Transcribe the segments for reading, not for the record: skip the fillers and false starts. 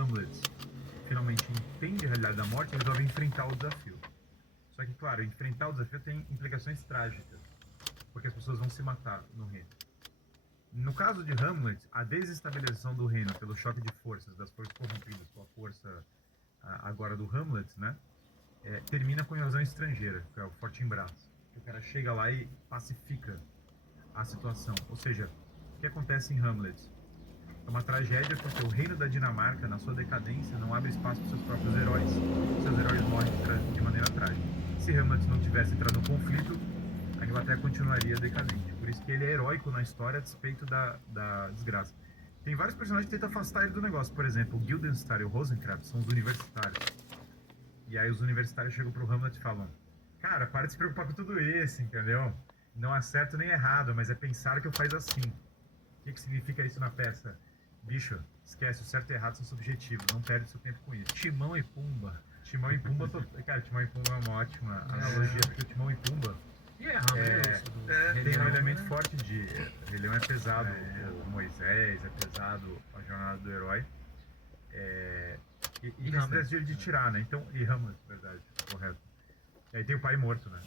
Hamlet finalmente entende a realidade da morte, ele resolve enfrentar o desafio. Só que, claro, enfrentar o desafio tem implicações trágicas, porque as pessoas vão se matar no reino. No caso de Hamlet, a desestabilização do reino pelo choque de forças, das forças corrompidas com a força agora do Hamlet, né? Termina com a invasão estrangeira, que é o Fortinbras. O cara chega lá e pacifica a situação. Ou seja, o que acontece em Hamlet? É uma tragédia porque o reino da Dinamarca, na sua decadência, não abre espaço para seus próprios heróis. Seus heróis morrem de maneira trágica. Se Hamlet não tivesse entrado no conflito, a Inglaterra continuaria decadente. Por isso que ele é heróico na história a despeito da desgraça. Tem vários personagens que tentam afastar ele do negócio. Por exemplo, o Guildenstern e o Rosencrantz são os universitários. E aí os universitários chegam pro Hamlet e falam: cara, para de se preocupar com tudo isso, entendeu? Não é certo nem errado, mas é pensar que eu faz assim. O que significa isso na peça? Bicho, esquece, o certo e o errado são subjetivos, não perde seu tempo com isso. Timão e Pumba. Timão e Pumba, cara, Timão e Pumba é uma ótima analogia, porque o Timão e Pumba tem um elemento forte de... Rei Leão é pesado, o Moisés, é pesado a jornada do herói. E Hamlet de tirar, né? Então, e Hamlet, verdade, correto. E aí tem o pai morto, né?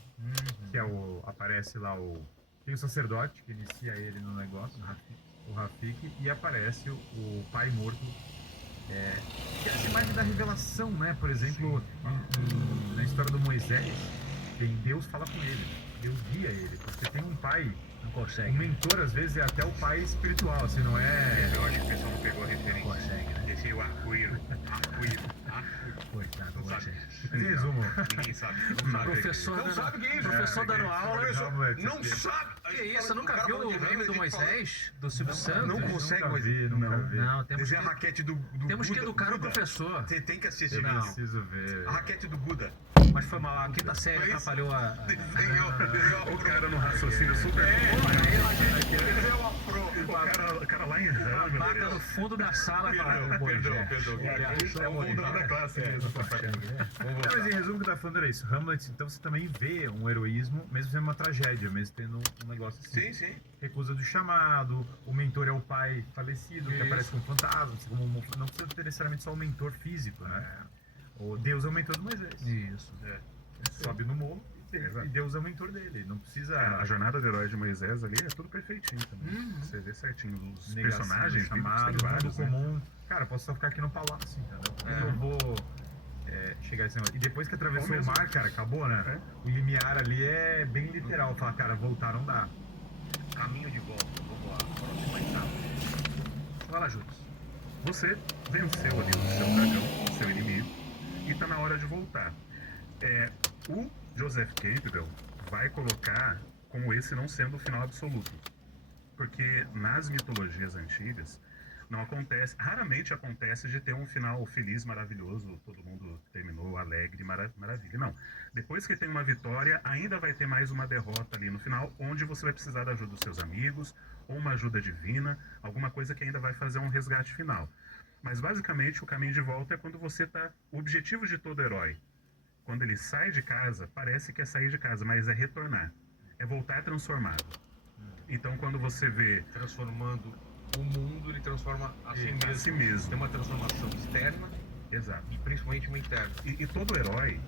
Que é aparece lá tem o sacerdote que inicia ele no negócio, o Rafik, e aparece o pai morto. Que é essa imagem da revelação, né? Por exemplo, na história do Moisés, Deus fala com ele, Deus guia ele. Você tem um pai, não consegue. Um mentor, às vezes, é até o pai espiritual, assim, não é... Eu acho que o pessoal não pegou a referência. Não consegue, né? Esse é o arco-íro. Coitado, não sabe. Em resumo, Ninguém sabe. Professor dando aula. Não sabe. Que isso? Nunca viu o Reino do Moisés? Do Silvio Santos? Não consegue, nunca vi. Não, temos a raquete do temos que Buda, educar o professor. Você tem que assistir. Eu preciso ver. A raquete do Buda. Mas foi mal, a quinta série atrapalhou a... O cara no raciocínio super... O cara lá em Hamlet. Baca no fundo da sala. Perdão. É o fundão da classe mesmo. Mas em resumo, o que eu tava falando era isso. Hamlet, então você também vê um heroísmo, mesmo sendo uma tragédia, mesmo tendo um negócio assim. Sim. Recusa do chamado, o mentor é o pai falecido, que aparece como fantasma, não precisa ter necessariamente só o mentor físico, né? O Deus é o mentor do Moisés. Isso. Sobe no morro e Deus é o mentor dele. Não precisa... A jornada do herói de Moisés ali é tudo perfeitinho também. Você vê certinho os personagens, chamado, vários, mundo comum. Cara, posso só ficar aqui no palácio, entendeu? Eu não vou chegar a esse negócio. E depois que atravessou o mar, cara, acabou, né? O limiar ali é bem literal. Falar, cara, voltar não dá. Caminho de volta. Vamos lá. Próxima etapa. Vai lá, Júlio. Você venceu ali o seu dragão, o seu inimigo, e tá na hora de voltar. O Joseph Campbell vai colocar como esse não sendo o final absoluto. Porque nas mitologias antigas, não acontece, raramente acontece de ter um final feliz, maravilhoso, todo mundo terminou alegre, maravilha. Não. Depois que tem uma vitória, ainda vai ter mais uma derrota ali no final, onde você vai precisar da ajuda dos seus amigos, ou uma ajuda divina, alguma coisa que ainda vai fazer um resgate final. Mas basicamente o caminho de volta é quando você tá... O objetivo de todo herói, quando ele sai de casa, parece que é sair de casa, mas é retornar. É voltar transformado. Então quando você vê... Transformando o mundo, ele transforma a si mesmo. Tem uma transformação externa. Exato. E principalmente uma interna. E todo herói,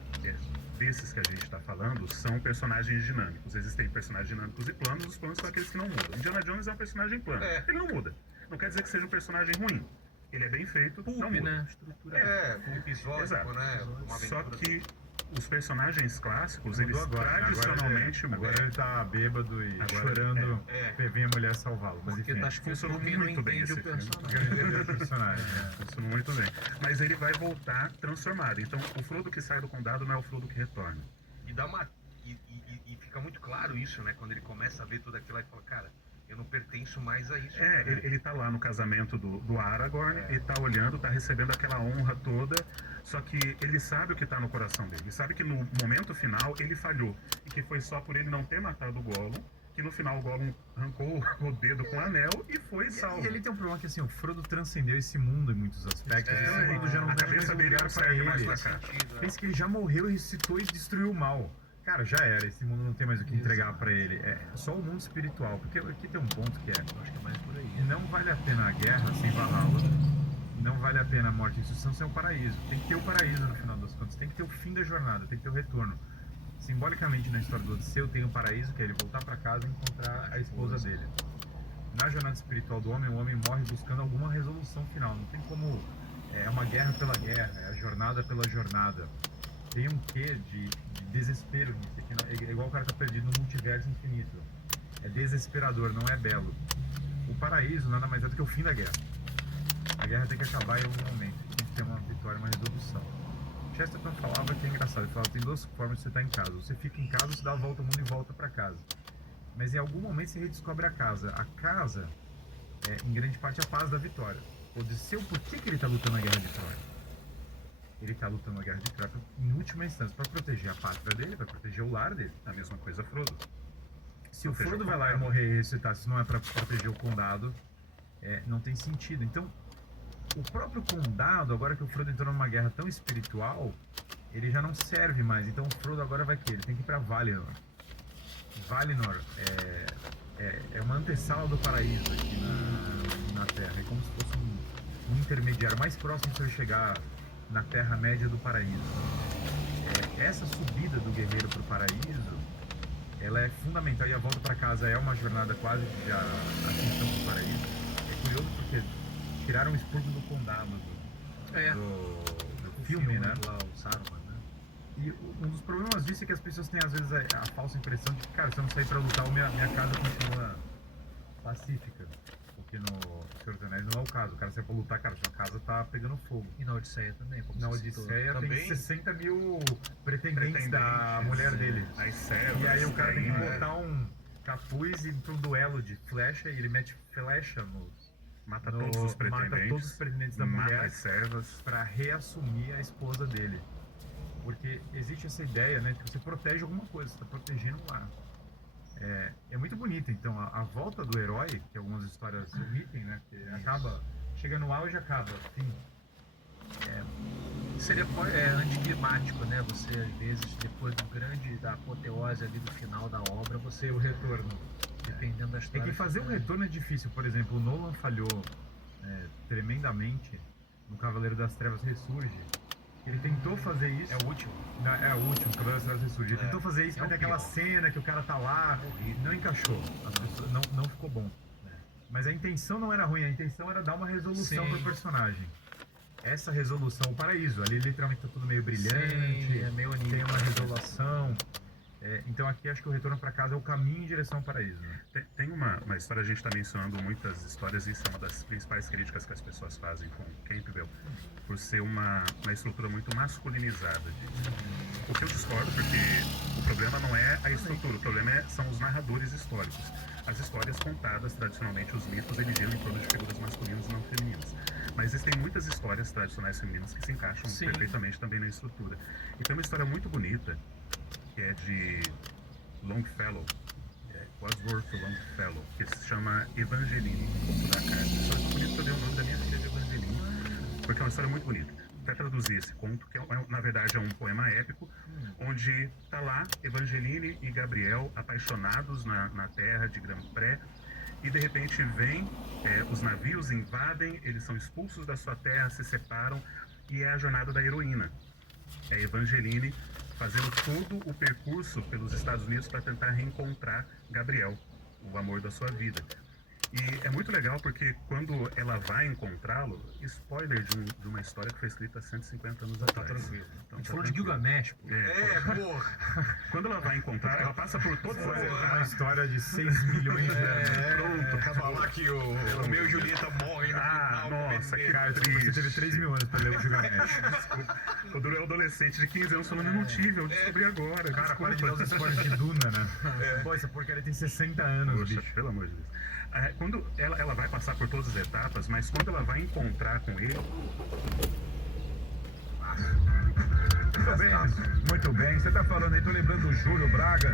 desses que a gente está falando, são personagens dinâmicos. Existem personagens dinâmicos e planos, os planos são aqueles que não mudam. Indiana Jones é um personagem plano. Ele não muda. Não quer dizer que seja um personagem ruim. Ele é bem feito, não muda. Né? Estrutura. Episódico, exato. Né? Uma Só que os personagens clássicos, eles agora, tradicionalmente mudam. Agora ele tá bêbado e chorando, vem a mulher salvá-lo. Mas Porque enfim, tá escrito funcionou quem não muito bem entende esse o filme. personagem. Funcionou muito bem. Mas ele vai voltar transformado. Então, o Frodo que sai do condado não é o Frodo que retorna. E dá uma... E fica muito claro isso, né? Quando ele começa a ver tudo aquilo e fala, cara, eu não pertenço mais a isso. Ele tá lá no casamento do Aragorn, ele tá olhando, tá recebendo aquela honra toda, só que ele sabe o que tá no coração dele. Ele sabe que no momento final ele falhou, e que foi só por ele não ter matado o Gollum, que no final o Gollum arrancou o dedo com o anel e foi salvo. E ele tem um problema que assim, o Frodo transcendeu esse mundo em muitos aspectos. Esse mundo já não a tem mais cabeça dele lugar não pra serve mais ele. pra cá. Pensa que ele já morreu, ressuscitou e destruiu o mal. Cara, já era, esse mundo não tem mais o que entregar pra ele. É só o mundo espiritual, porque aqui tem um ponto que Acho que é mais por aí. não vale a pena a guerra sem Valhalla, não vale a pena a morte em instrução sem o paraíso. Tem que ter o paraíso no final das contas, tem que ter o fim da jornada, tem que ter o retorno. Simbolicamente na história do Odisseu tem o paraíso, que é ele voltar para casa e encontrar a esposa dele. Na jornada espiritual do homem, o homem morre buscando alguma resolução final. Não tem como... É uma guerra pela guerra, é a jornada pela jornada. Tem um quê de desespero nisso aqui. É igual o cara tá perdido no multiverso infinito. É desesperador, não é belo. O paraíso nada mais é do que o fim da guerra. A guerra tem que acabar em algum momento. Tem que ter uma vitória, uma resolução. Chesterton falava que é engraçado. Ele falava que tem duas formas de você estar em casa. Você fica em casa, você dá a volta ao mundo e volta para casa. Mas em algum momento você redescobre a casa. A casa é, em grande parte, a paz da vitória. Odisseu, por que ele está lutando a guerra de Troia? Ele está lutando a guerra de Troia, em última instância, para proteger a pátria dele, para proteger o lar dele. A mesma coisa Frodo. Se o Frodo vai lá e morrer e ressuscitar, se não é para proteger o condado, não tem sentido. Então, o próprio condado, agora que o Frodo entrou numa guerra tão espiritual, ele já não serve mais. Então, o Frodo agora vai ele tem que ir para Valinor. Valinor é uma antessala do paraíso aqui na Terra. É como se fosse um intermediário mais próximo de você chegar na Terra-média do paraíso. Essa subida do guerreiro para o paraíso, ela é fundamental, e a volta para casa é uma jornada quase de ascensão para o paraíso. É curioso porque tiraram o expurgo do condado do filme, né? Lá, o Saruman, né? E um dos problemas disso é que as pessoas têm às vezes a falsa impressão de que, cara, se eu não sair para lutar, minha casa continua pacífica. Porque no Senhor dos Anéis não é o caso. O cara sai pra lutar, cara, sua casa tá pegando fogo. E na Odisseia também. Como Na você citou. Odisseia tem Também? 60 mil pretendentes da mulher dele. As servas. E aí o cara tem que né? botar um capuz e ir pra um duelo de flecha, e ele mete flecha Mata todos os pretendentes. mata todos os pretendentes da mata mulher as servas. pra reassumir a esposa dele. Porque existe essa ideia, né, de que você protege alguma coisa, você tá protegendo o lar. É muito bonito, então, a volta do herói, que algumas histórias omitem, né, que acaba, chega no auge e acaba, fim. Seria anticlimático, né? Você, às vezes, depois da apoteose ali do final da obra, você O retorno. dependendo da É história. que fazer o retorno é difícil. Por exemplo, o Nolan falhou tremendamente no Cavaleiro das Trevas Ressurge. Ele tentou fazer isso. É o último. É o último, Cavaleiro das Trevas Ressurge. Ele tentou fazer isso, É mas o tem aquela pior. cena que o cara tá lá, não encaixou. As pessoas, não ficou bom. Mas a intenção não era ruim, a intenção era dar uma resolução Sim. pro personagem. Essa resolução, o paraíso, ali literalmente tá tudo meio brilhante, Sim, é meio tem onírico. uma resolução. Então aqui acho que o retorno para casa é o caminho em direção ao paraíso. Né? Tem uma história, a gente está mencionando muitas histórias, e isso é uma das principais críticas que as pessoas fazem com Campbell, por ser uma estrutura muito masculinizada disso. O que eu discordo, porque o problema não é a estrutura, o problema são os narradores históricos. As histórias contadas, tradicionalmente, os mitos, eles giram em torno de figuras masculinas e não femininas. Mas existem muitas histórias tradicionais femininas que se encaixam Sim. perfeitamente também na estrutura. E tem uma história muito bonita, que é de Longfellow, Wadsworth Longfellow, que se chama Evangeline, o Conto da Carne. Só é bonito que eu dei o nome da minha filha de Evangeline, porque é uma história muito bonita. Até traduzir esse conto, que na verdade é um poema épico, onde está lá Evangeline e Gabriel apaixonados na terra de Grand-Pré, e de repente vem, os navios invadem, eles são expulsos da sua terra, se separam, e é a jornada da heroína. É Evangeline fazendo todo o percurso pelos Estados Unidos para tentar reencontrar Gabriel, o amor da sua vida. E é muito legal porque quando ela vai encontrá-lo, spoiler de uma história que foi escrita há 150 anos atrás. tranquilo. Então, A gente tá falou de tranquilo. Gilgamesh, pô. Porra. Quando ela vai encontrar, ela passa por todas É as... uma história de 6 milhões de anos. Pronto, acabou. Falar que o Romeu e Julieta morrem no final. Nossa, que Cara, triste. você teve 3 mil anos pra ler o Gilgamesh. O Duro é adolescente de 15 anos falando, eu não tive, eu descobri agora. Cara, para de dar os desculpa. spoilers de Duna, né? Pô, essa porcaria tem 60 anos, Poxa, bicho. pelo amor de Deus. Quando ela vai passar por todas as etapas, mas quando ela vai encontrar com ele, Muito bem. Você tá falando aí, tô lembrando do Júlio Braga,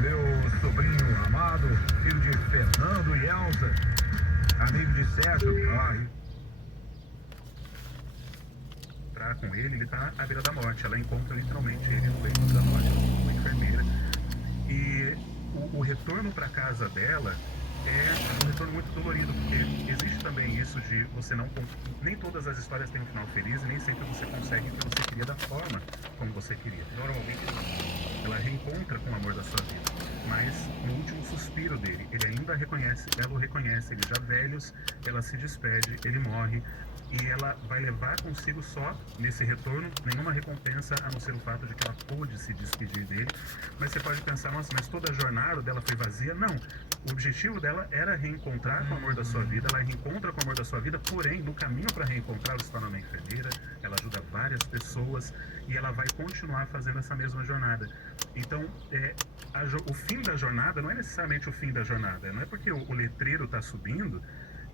meu sobrinho amado, filho de Fernando e Elza, amigo de Sérgio. entrar com ele tá à beira da morte. Ela encontra literalmente ele no leito da morte, uma enfermeira. E o retorno para casa dela é um retorno muito dolorido, porque existe também isso de você não... Nem todas as histórias têm um final feliz e nem sempre você consegue o que você queria da forma como você queria. Normalmente não. Ela reencontra com o amor da sua vida, mas no último suspiro dele, ele ainda reconhece, ela o reconhece, eles já velhos, ela se despede, ele morre, e ela vai levar consigo só, nesse retorno, nenhuma recompensa, a não ser o fato de que ela pôde se despedir dele. Mas você pode pensar, nossa, mas toda a jornada dela foi vazia? Não. O objetivo dela era reencontrar com o amor da sua vida, ela reencontra com o amor da sua vida, porém, no caminho para reencontrar, se torna uma enfermeira, ela ajuda várias pessoas, e ela vai continuar fazendo essa mesma jornada. Então, o fim da jornada não é necessariamente o fim da jornada, não é porque o letreiro está subindo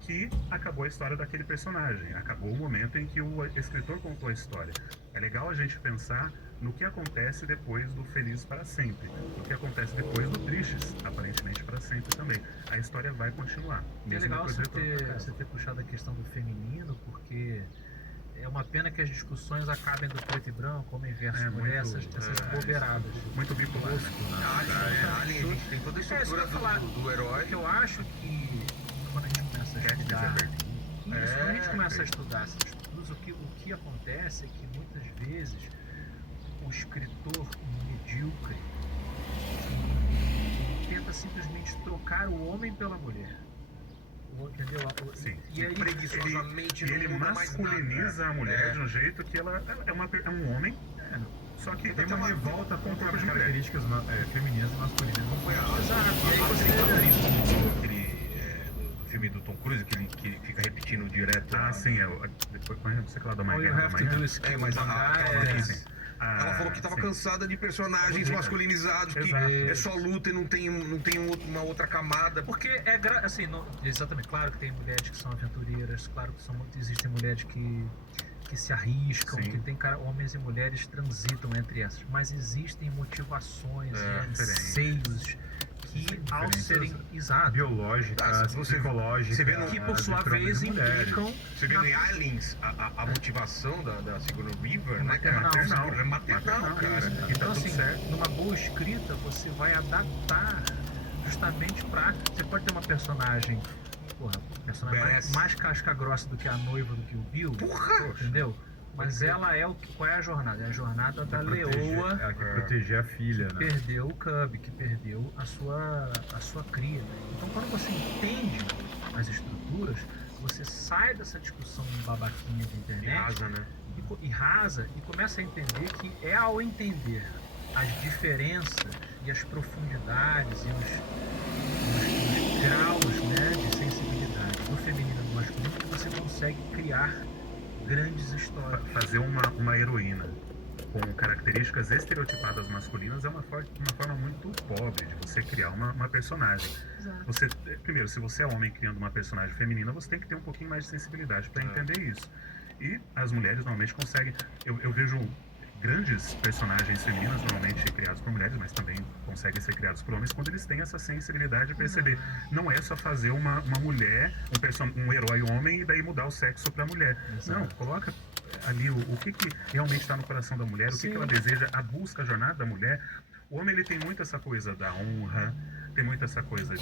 que acabou a história daquele personagem, acabou o momento em que o escritor contou a história. É legal a gente pensar no que acontece depois do Feliz para Sempre, no que acontece depois do Tristes, aparentemente para sempre também. A história vai continuar. É mesmo legal depois do retorno pra casa. você ter puxado a questão do feminino, porque é uma pena que as discussões acabem do preto e branco, homem versus É mulher, muito, essas bobeiradas. Muito bipolar. Alien, a gente tem toda a Isso que eu estrutura ia falar. do herói. Que eu acho que quando a gente começa a estudar isso, quando a gente começa a estudar esses estudos, o que acontece é que muitas vezes o escritor medíocre tenta simplesmente trocar o homem pela mulher. Entendeu? Sim. E aí, Preguiçosamente E ele não muda mais masculiniza nada. a mulher de um jeito que ela é um homem, só que Tem uma revolta com contra corpo as de mulher. características femininas e masculinas. Não foi exato. E aí Você você falou isso do filme do Tom Cruise, que fica repetindo direto. Sim, depois quando você fala da All You Guerra Have da to Manhã. Do Is Kill mas the Mangá ela falou que estava sim. cansada de personagens masculinizados, que Exato. é só luta e não tem uma outra camada. Porque assim, exatamente, claro que tem mulheres que são aventureiras, claro que existem mulheres que se arriscam, Sim. que tem homens e mulheres transitam entre essas, mas existem motivações e anseios que ao serem biológicas, psicológicas, você vê no- que por de sua homens vez e mulheres. implicam Você vê em Aliens a motivação da Sigourney Weaver, né? maternal. É maternal, cara. E tá Então, tudo assim, certo. numa boa escrita, você vai adaptar justamente pra. Você pode ter uma personagem, Badass. mais casca grossa do que a noiva do que o Bill, Porra! entendeu? Mas ela qual é a jornada? É a jornada da leoa Ela quer proteger a filha, que né? perdeu o cub, que perdeu a sua cria. Então, quando você entende as estruturas, você sai dessa discussão babaquinha de internet Rasa, né? e rasa e começa a entender que é ao entender as diferenças e as profundidades e os graus, né, de sensibilidade do feminino e do masculino que você consegue criar grandes histórias. Fazer uma heroína com características estereotipadas masculinas é uma forma muito pobre de você criar uma personagem. Exato. Primeiro, se você é homem criando uma personagem feminina, você tem que ter um pouquinho mais de sensibilidade para entender isso. E as mulheres normalmente conseguem. Eu vejo grandes personagens femininas, normalmente criados por mulheres, mas também conseguem ser criados por homens, quando eles têm essa sensibilidade de perceber. Não é só fazer uma mulher, um herói homem, e daí mudar o sexo para mulher. Exato. Não, coloca ali o que realmente está no coração da mulher, o que ela deseja, a busca, a jornada da mulher. O homem, ele tem muito essa coisa da honra, tem muito essa coisa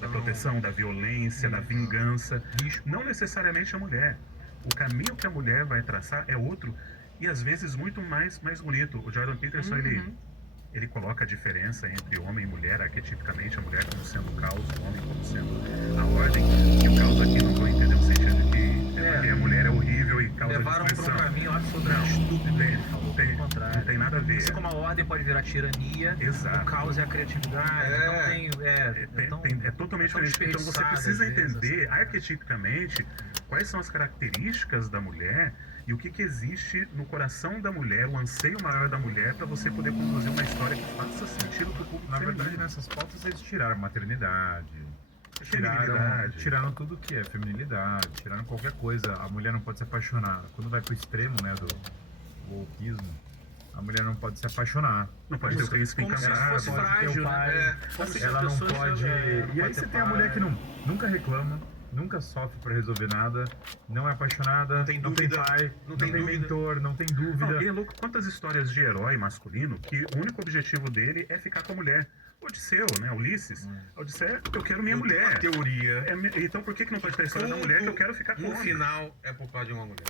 da proteção, da violência, da vingança. Não necessariamente a mulher. O caminho que a mulher vai traçar é outro, e às vezes muito mais bonito. O Jordan Peterson, ele coloca a diferença entre homem e mulher, arquetipicamente, a mulher como sendo o caos, o homem como sendo a ordem. E o caos aqui não vou entender no sentido de que a mulher é horrível e causa Levaram para destruição. um caminho absolutamente estúpido, ele falou, pelo contrário. Não tem nada a ver. Assim como a ordem pode virar tirania, Exato. o caos é a criatividade, É totalmente tão diferente. Então você precisa desperdiçado, às vezes, entender essa- arquetipicamente quais são as características da mulher e o que existe no coração da mulher, o anseio maior da mulher, para você poder conduzir uma história que faça sentido para o público Na verdade, feminino. nessas pautas eles tiraram maternidade, Feminilidade. tiraram tudo que é feminilidade, tiraram qualquer coisa. A mulher não pode se apaixonar. Quando vai pro extremo, né, do wokeismo, a mulher não pode se apaixonar. Não pode ter o príncipe como se encantado. fosse pode ter frágil, o pai, né? Como se ela as não pessoas, pode. não E pode aí ter você tem a pai. mulher que nunca reclama, nunca sofre pra resolver nada, não é apaixonada, Não tem dúvida, pai, não não tem tem dúvida. mentor, não tem dúvida. Não, e é louco quantas histórias de herói masculino que o único objetivo dele é ficar com a mulher. Odisseu, né? Ulisses. Odisseia, eu quero minha Eu tenho uma mulher. teoria. Então por que não pode ter a história da mulher que eu quero ficar com o No homem? final é por causa de uma mulher.